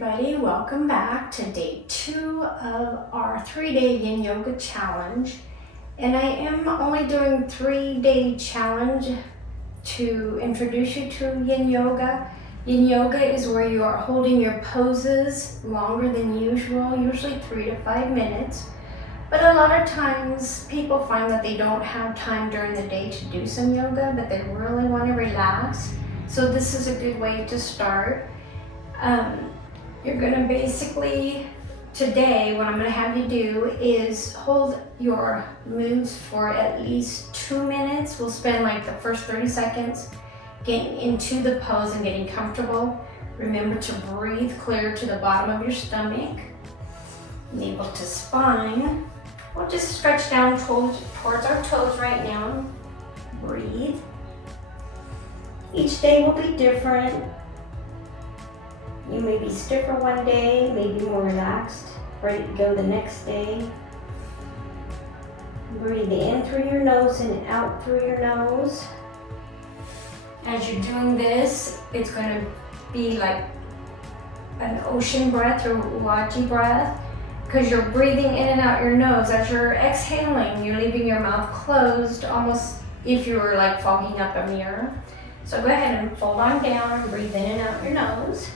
everybody, welcome back to day 2 of our 3-day yin yoga challenge. And I am only doing 3-day challenge to introduce you to yin yoga. Yin yoga is where you are holding your poses longer than usual, usually 3 to 5 minutes. But a lot of times people find that they don't have time during the day to do some yoga, but they really want to relax. So this is a good way to start. You're gonna basically, today, what I'm gonna have you do is hold your moves for at least 2 minutes. We'll spend like the first 30 seconds getting into the pose and getting comfortable. Remember to breathe clear to the bottom of your stomach. Navel to spine. We'll just stretch down towards our toes right now. Breathe. Each day will be different. You may be stiffer one day, maybe more relaxed, ready to go the next day. Breathe in through your nose and out through your nose. As you're doing this, it's going to be like an ocean breath or Ulaji breath, because you're breathing in and out your nose. As you're exhaling, you're leaving your mouth closed, almost if you were like fogging up a mirror. So go ahead and fold on down and breathe in and out your nose.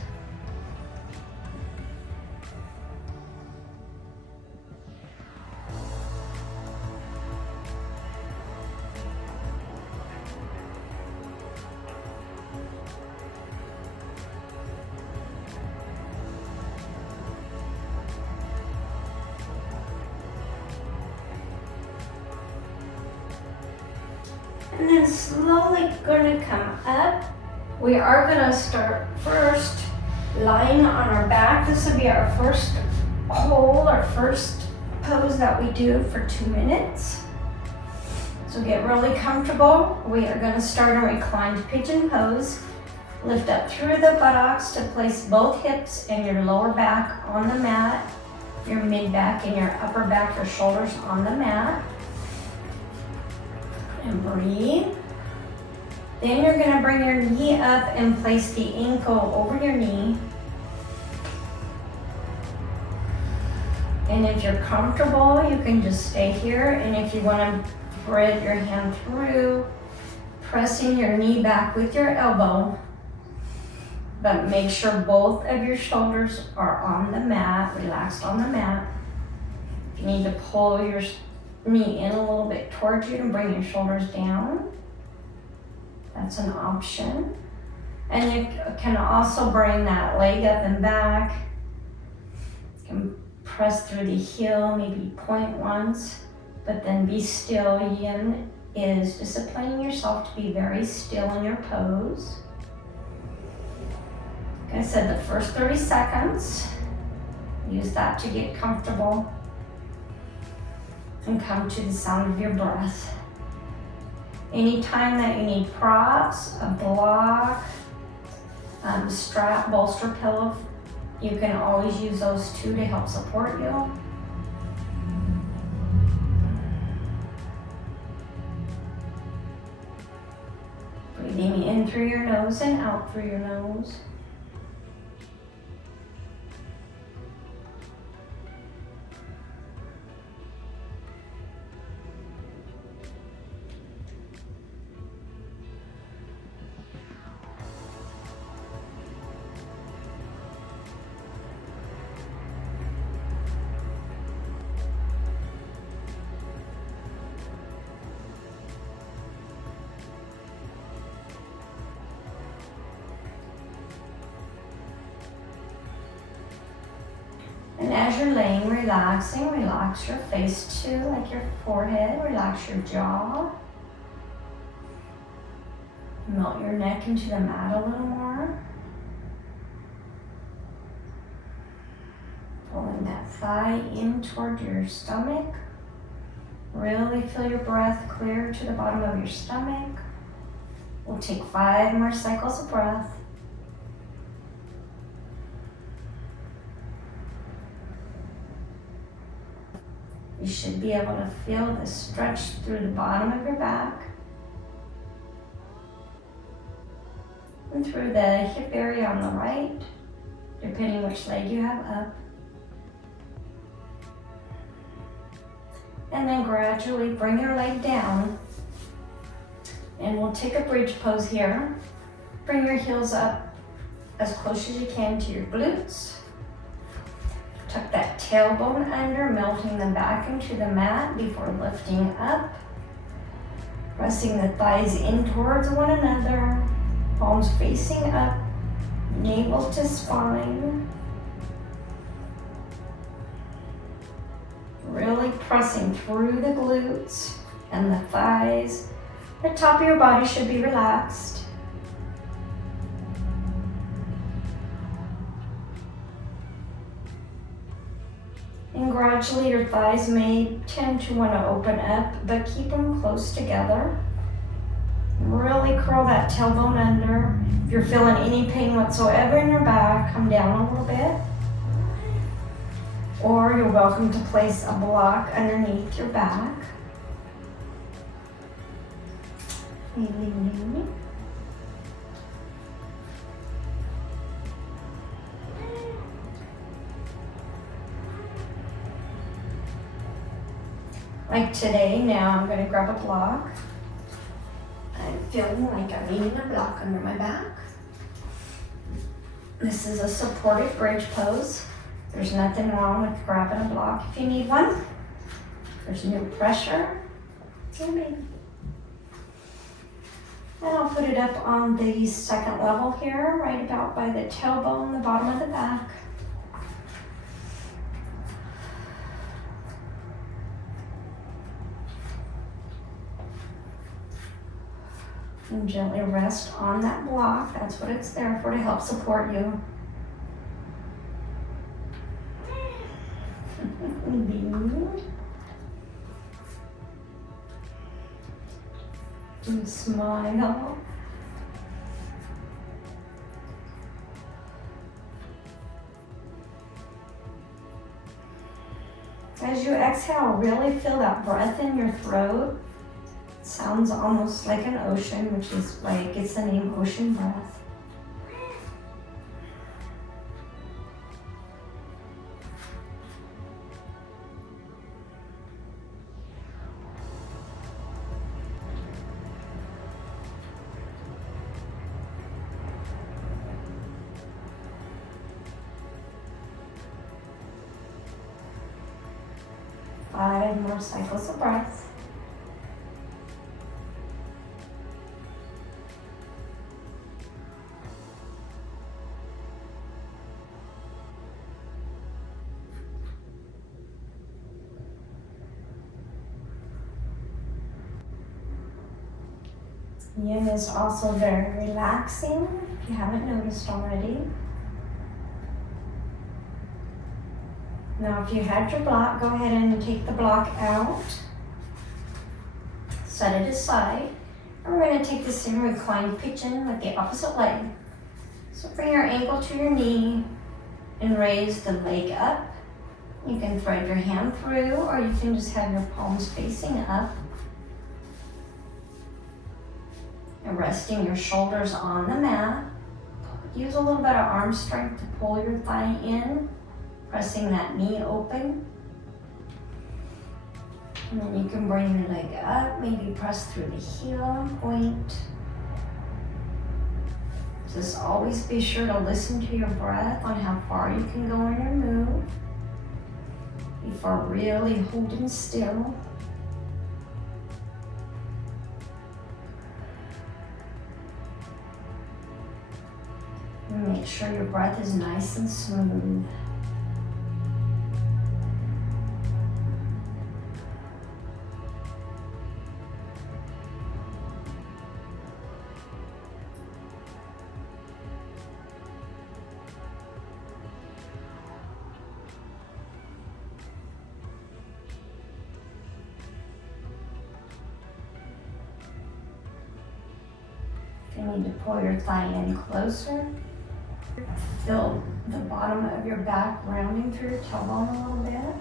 And then slowly gonna come up. We are gonna start first lying on our back. This will be our first hold, our first pose that we do for 2 minutes. So get really comfortable. We are gonna start a reclined pigeon pose. Lift up through the buttocks to place both hips and your lower back on the mat, your mid back and your upper back, your shoulders on the mat. And breathe. Then you're going to bring your knee up and place the ankle over your knee. And if you're comfortable, you can just stay here. And if you want to thread your hand through, pressing your knee back with your elbow, but make sure both of your shoulders are on the mat, relaxed on the mat. If you need to pull your knee in a little bit towards you and bring your shoulders down, that's an option. And you can also bring that leg up and back. You can press through the heel, maybe point once, but then be still. Yin is disciplining yourself to be very still in your pose. Like I said, the first 30 seconds, use that to get comfortable. And come to the sound of your breath. Anytime that you need props, a block, strap, bolster, pillow, you can always use those too to help support you. Breathing in through your nose and out through your nose. And as you're laying, relaxing, relax your face too, like your forehead, relax your jaw. Melt your neck into the mat a little more. Pulling that thigh in toward your stomach. Really feel your breath clear to the bottom of your stomach. We'll take 5 more cycles of breath. You should be able to feel the stretch through the bottom of your back and through the hip area on the right depending which leg you have up. And then gradually bring your leg down. And we'll take a bridge pose here. Bring your heels up as close as you can to your glutes. Tuck that tailbone under, melting them back into the mat before lifting up. Pressing the thighs in towards one another. Palms facing up, navel to spine. Really pressing through the glutes and the thighs. The top of your body should be relaxed. And gradually your thighs may tend to want to open up, but keep them close together. Really curl that tailbone under. If you're feeling any pain whatsoever in your back, come down a little bit. Or you're welcome to place a block underneath your back. Like today, now I'm going to grab a block. I'm feeling like I'm needing a block under my back. This is a supported bridge pose. There's nothing wrong with grabbing a block if you need one. There's no pressure. And I'll put it up on the second level here, right about by the tailbone, the bottom of the back. And gently rest on that block. That's what it's there for, to help support you. And smile. As you exhale, really feel that breath in your throat. It sounds almost like an ocean, which is why it gets the name ocean breath. Five more cycles of breath. Yin is also very relaxing, if you haven't noticed already. Now if you had your block, go ahead and take the block out. Set it aside. And we're going to take the same reclined pigeon with the opposite leg. So bring your ankle to your knee and raise the leg up. You can thread your hand through, or you can just have your palms facing up. And resting your shoulders on the mat. Use a little bit of arm strength to pull your thigh in, pressing that knee open. And then you can bring your leg up, maybe press through the heel and point. Just always be sure to listen to your breath on how far you can go in your move before really holding still. And make sure your breath is nice and smooth. You need to pull your thigh in closer. Feel the bottom of your back rounding through your tailbone a little bit.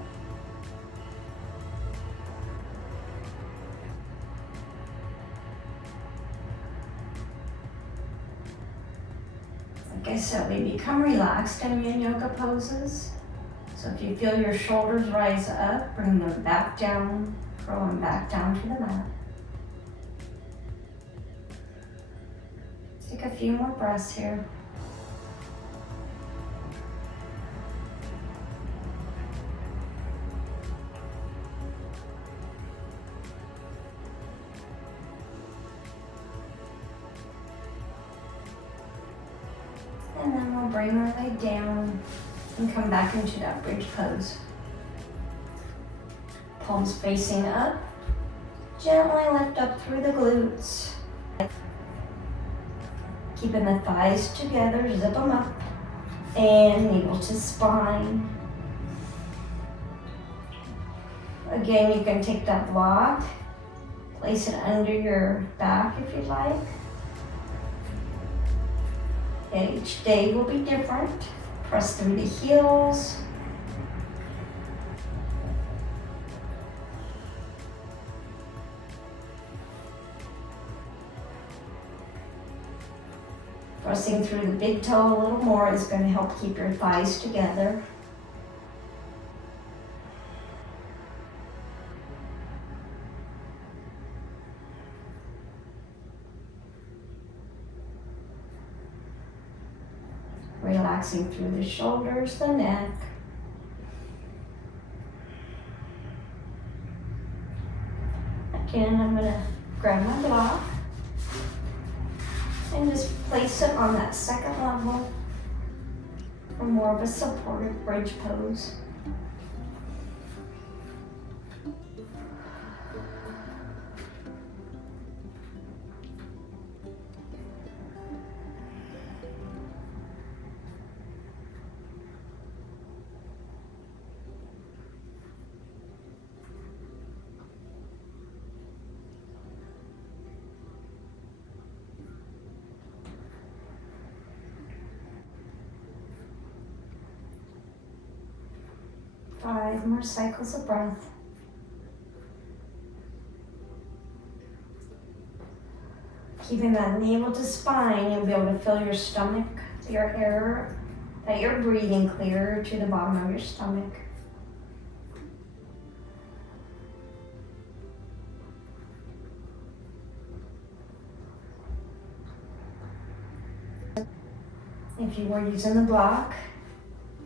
I said, we become relaxed in yin yoga poses. So if you feel your shoulders rise up, bring them back down, curl them back down to the mat. Take a few more breaths here. And then we'll bring our leg down and come back into that bridge pose. Palms facing up. Gently lift up through the glutes. Keeping the thighs together, zip them up. And navel to spine. Again, you can take that block, place it under your back if you like. And each day will be different. Press through the heels. Pressing through the big toe a little more is going to help keep your thighs together. Relaxing through the shoulders, the neck. Again, I'm going to grab my block and just place it on that second level for more of a supportive bridge pose. Five more cycles of breath. Keeping that navel to spine, you'll be able to feel your stomach, your air, that you're breathing clear to the bottom of your stomach. If you were using the block,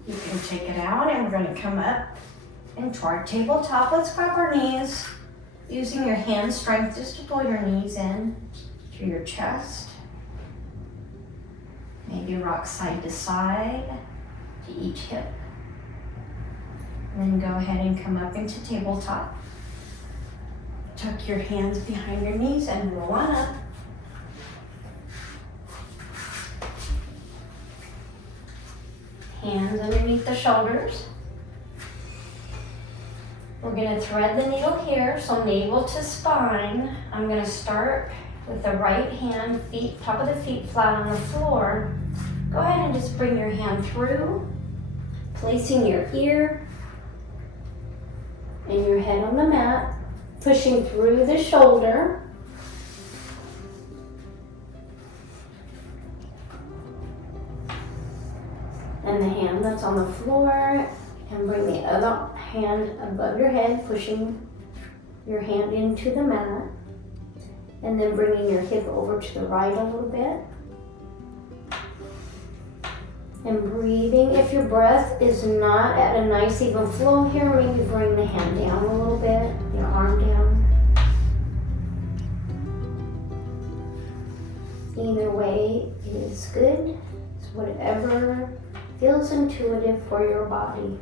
you can take it out, and we're going to come up into our tabletop. Let's grab our knees, using your hand strength just to pull your knees in to your chest. Maybe rock side to side to each hip. And then go ahead and come up into tabletop. Tuck your hands behind your knees and roll on up. Hands underneath the shoulders. We're going to thread the needle here, so navel to spine. I'm going to start with the right hand, feet, top of the feet flat on the floor. Go ahead and just bring your hand through, placing your ear and your head on the mat, pushing through the shoulder. And the hand that's on the floor, and bring the other hand above your head, pushing your hand into the mat, and then bringing your hip over to the right a little bit. And breathing. If your breath is not at a nice even flow here, maybe bring the hand down a little bit, your arm down. Either way is good. It's whatever feels intuitive for your body.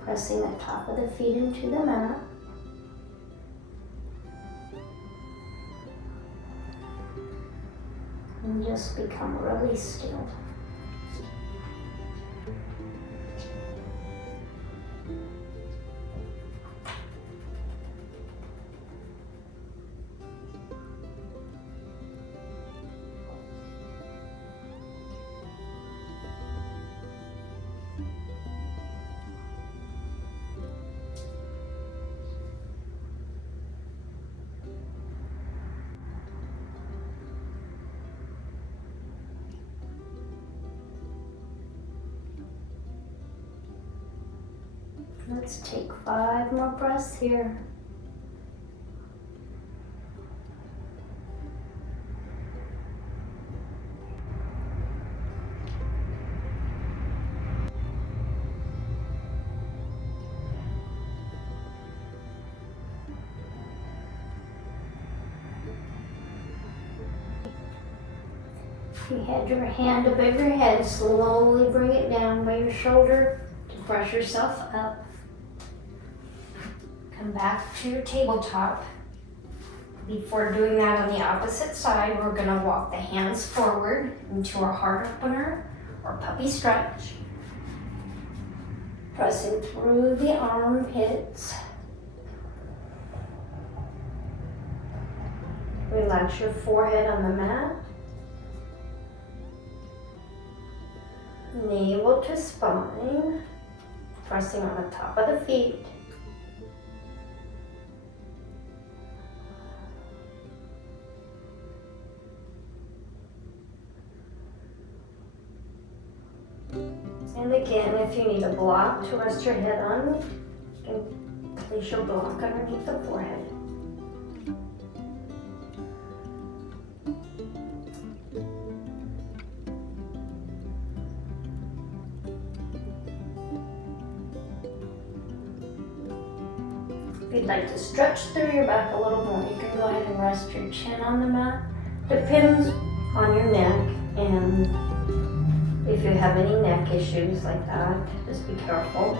Pressing the top of the feet into the mat. And just become really still. Let's take 5 more breaths here. If you had your hand above your head, slowly bring it down by your shoulder to brush yourself up. Come back to your tabletop. Before doing that on the opposite side, we're going to walk the hands forward into our heart opener or puppy stretch. Pressing through the armpits. Relax your forehead on the mat. Navel to spine. Pressing on the top of the feet. And again, if you need a block to rest your head on, you can place your block underneath the forehead. If you'd like to stretch through your back a little more, you can go ahead and rest your chin on the mat. Depends on your neck, and if you have any neck issues like that, just be careful.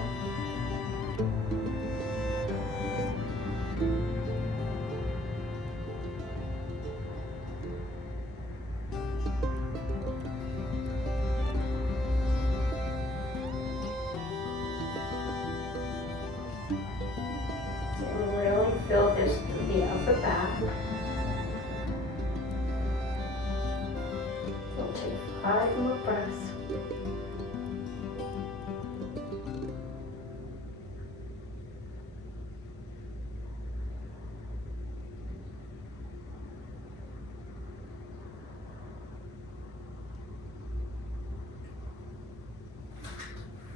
And really feel this through the upper back. We'll take 5 more breaths.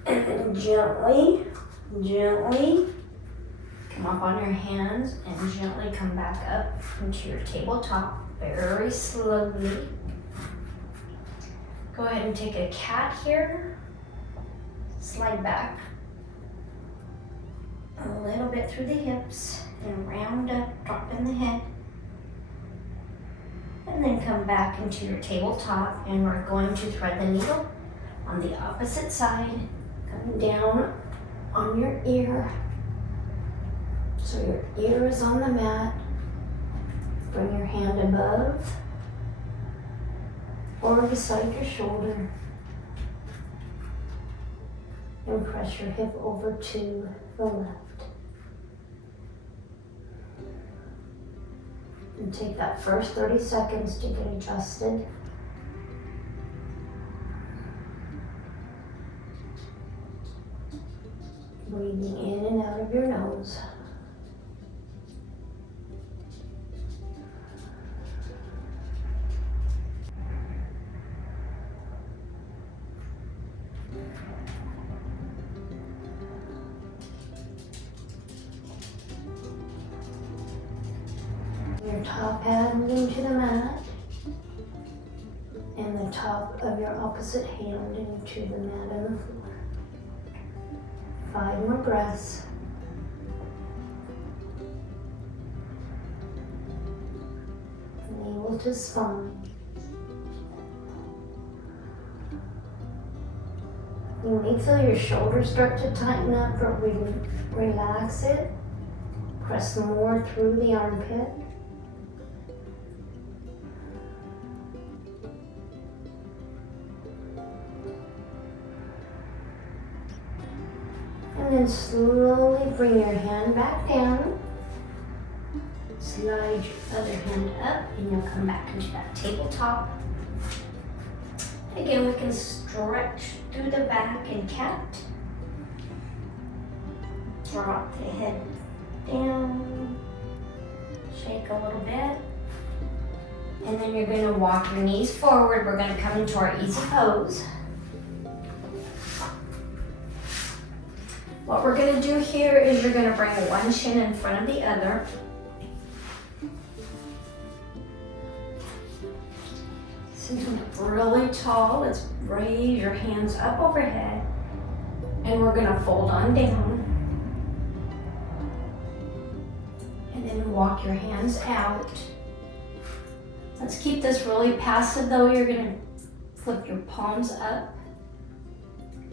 And then gently come up on your hands and gently come back up into your tabletop very slowly. Go ahead and take a cat here. Slide back a little bit through the hips and round up, drop in the head. And then come back into your tabletop, and we're going to thread the needle on the opposite side. Come down on your ear. So your ear is on the mat. Bring your hand above or beside your shoulder. And press your hip over to the left. And take that first 30 seconds to get adjusted. Breathing in and out of your nose. Your top hand into the mat and the top of your opposite hand into the mat and the floor. 5 more breaths. Navel to spine. You may feel your shoulders start to tighten up, but relax it. Press more through the armpit. And then slowly bring your hand back down. Slide your other hand up and you'll come back into that tabletop. Again, we can stretch through the back and cat. Drop the head down. Shake a little bit. And then you're going to walk your knees forward. We're going to come into our easy pose. What we're gonna do here is you're gonna bring one shin in front of the other. Sitting up really tall, let's raise your hands up overhead, and we're gonna fold on down. And then walk your hands out. Let's keep this really passive though. You're gonna flip your palms up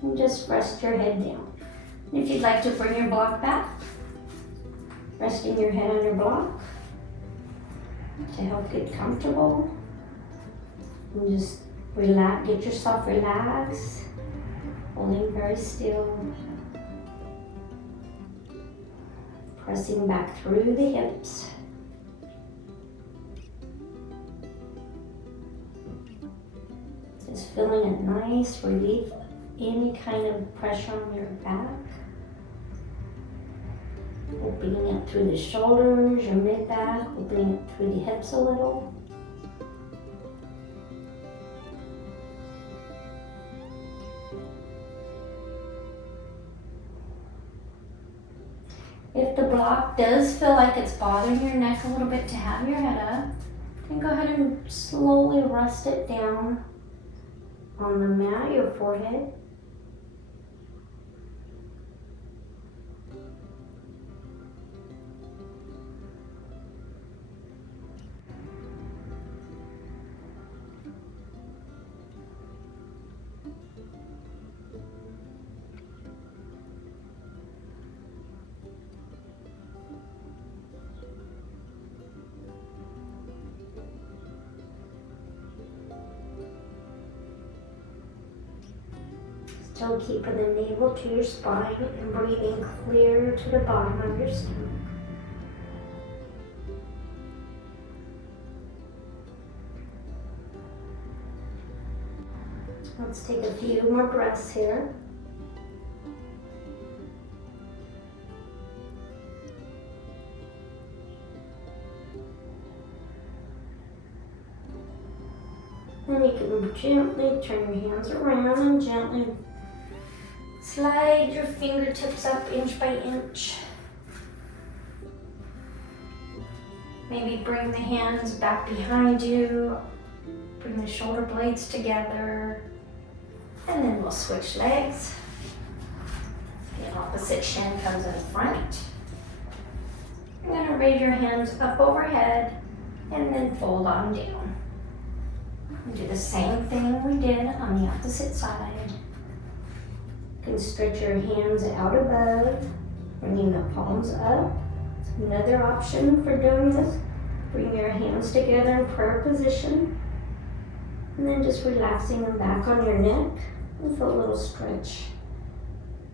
and just rest your head down. And if you'd like to bring your block back, resting your head on your block to help get comfortable. And just relax, get yourself relaxed, holding very still. Pressing back through the hips. Just feeling a nice relief, any kind of pressure on your back. Opening up through the shoulders, your mid-back, opening up through the hips a little. If the block does feel like it's bothering your neck a little bit to have your head up, then go ahead and slowly rest it down on the mat, your forehead. Still keeping the navel to your spine and breathing clear to the bottom of your stomach. Let's take a few more breaths here. Then you can gently turn your hands around and gently slide your fingertips up inch by inch. Maybe bring the hands back behind you, bring the shoulder blades together, and then we'll switch legs. The opposite shin comes in front. You're going to raise your hands up overhead and then fold on down. And do the same thing we did on the opposite side. You can stretch your hands out above, bringing the palms up. Another option for doing this, bring your hands together in prayer position, and then just relaxing them back on your neck with a little stretch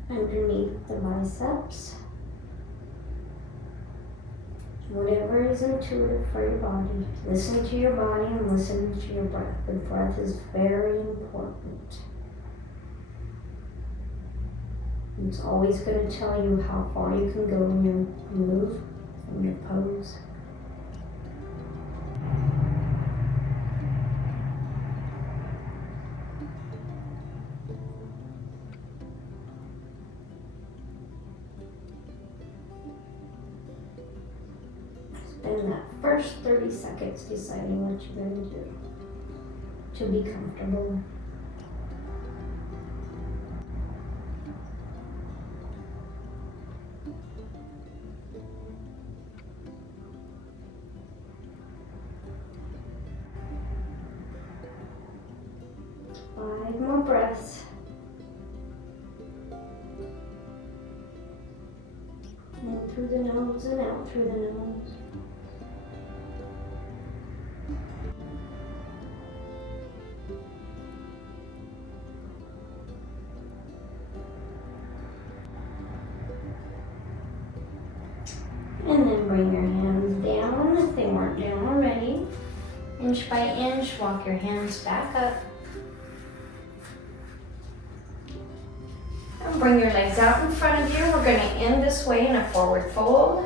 underneath the biceps. Whatever is intuitive for your body. Listen to your body and listen to your breath. The breath is very important. It's always going to tell you how far you can go when you move from your pose. Spend that first 30 seconds deciding what you're going to do to be comfortable. Five more breaths. In through the nose and out through the nose. And then bring your hands down if they weren't down already. Inch by inch, walk your hands back up. And bring your legs out in front of you. We're going to end this way in a forward fold.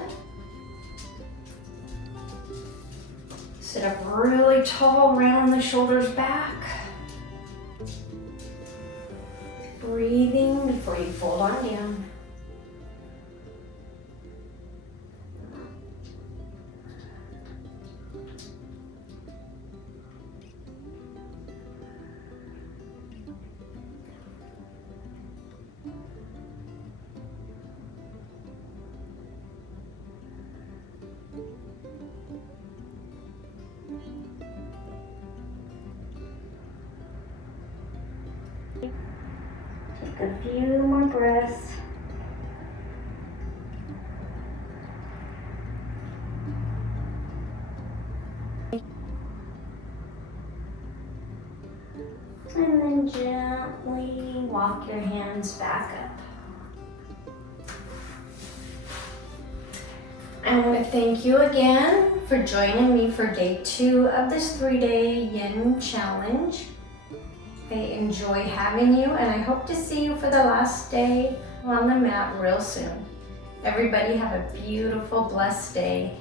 Sit up really tall, round the shoulders back. Breathing before you fold on down. Take a few more breaths. And then gently walk your hands back up. I want to thank you again for joining me for day 2 of this 3-day yin challenge. I enjoy having you, and I hope to see you for the last day on the mat real soon. Everybody have a beautiful, blessed day.